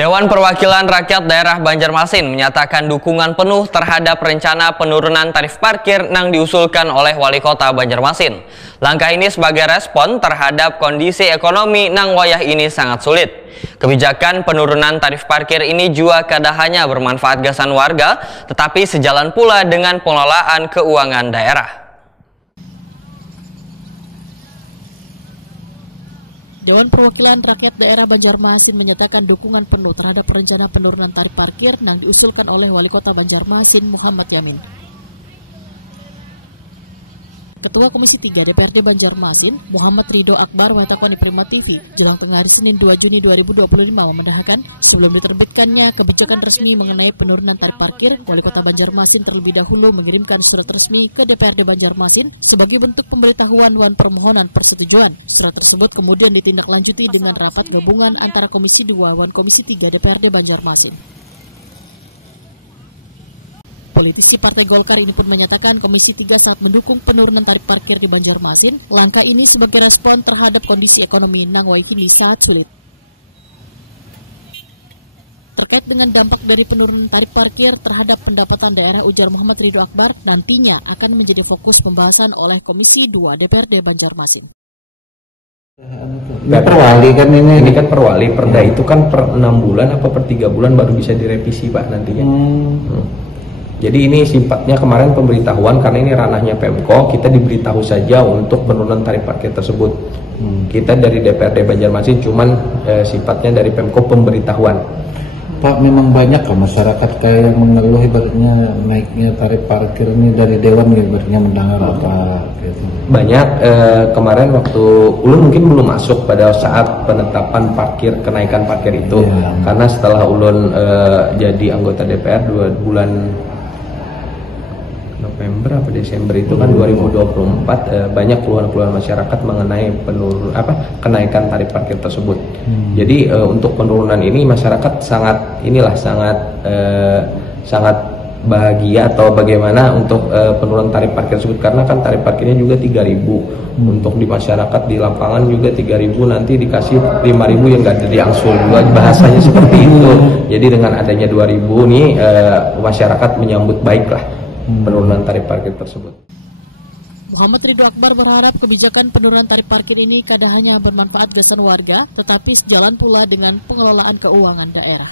Dewan Perwakilan Rakyat Daerah Banjarmasin menyatakan dukungan penuh terhadap rencana penurunan tarif parkir yang diusulkan oleh Wali Kota Banjarmasin. Langkah ini sebagai respon terhadap kondisi ekonomi nang wayah ini sangat sulit. Kebijakan penurunan tarif parkir ini juga kada hanya bermanfaat gasan warga, tetapi sejalan pula dengan pengelolaan keuangan daerah. Dewan Perwakilan Rakyat Daerah Banjarmasin menyatakan dukungan penuh terhadap rencana penurunan tarif parkir yang diusulkan oleh Wali Kota Banjarmasin Muhammad Yamin. Ketua Komisi 3 DPRD Banjarmasin, Muhammad Ridho Akbar watakoni Prima TV, jelang tengah hari Senin 2 Juni 2025 memendahkan sebelum diterbitkannya kebijakan resmi mengenai penurunan tarif parkir, Wali Kota Banjarmasin terlebih dahulu mengirimkan surat resmi ke DPRD Banjarmasin sebagai bentuk pemberitahuan dan permohonan persetujuan. Surat tersebut kemudian ditindaklanjuti dengan rapat gabungan antara Komisi 2 dan Komisi 3 DPRD Banjarmasin. Politisi Partai Golkar ini pun menyatakan Komisi 3 saat mendukung penurunan tarif parkir di Banjarmasin. Langkah ini sebagai respon terhadap kondisi ekonomi nang wayah saat sulit. Terkait dengan dampak dari penurunan tarif parkir terhadap pendapatan daerah, ujar Muhammad Ridho Akbar, nantinya akan menjadi fokus pembahasan oleh Komisi 2 DPRD Banjarmasin. Ini perwali kan ini kan perwali, perda itu kan per 6 bulan apa per 3 bulan baru bisa direvisi Pak nantinya. Jadi ini sifatnya kemarin pemberitahuan karena ini ranahnya Pemko, kita diberitahu saja untuk penurunan tarif parkir tersebut. Kita dari DPRD Banjarmasin cuman sifatnya dari Pemko pemberitahuan. Pak, memang banyak kok masyarakat kayak mengeluh ibaratnya naiknya tarif parkir ini dari Dewan ibaratnya mendengar apa gitu. Banyak kemarin waktu Ulun mungkin belum masuk pada saat penetapan parkir, kenaikan parkir itu. Karena setelah Ulun jadi anggota DPR 2 bulan November atau Desember itu kan 2024 banyak keluhan-keluhan masyarakat mengenai kenaikan tarif parkir tersebut. Jadi untuk penurunan ini masyarakat sangat bahagia atau bagaimana untuk penurunan tarif parkir tersebut karena kan tarif parkirnya juga 3.000 untuk di masyarakat di lapangan juga 3.000 nanti dikasih 5.000 yang nggak ada diangsul juga bahasanya seperti itu. Jadi dengan adanya 2.000 nih masyarakat menyambut baik lah penurunan tarif parkir tersebut. Muhammad Ridho Akbar berharap kebijakan penurunan tarif parkir ini kada hanya bermanfaat gasan warga, tetapi sejalan pula dengan pengelolaan keuangan daerah.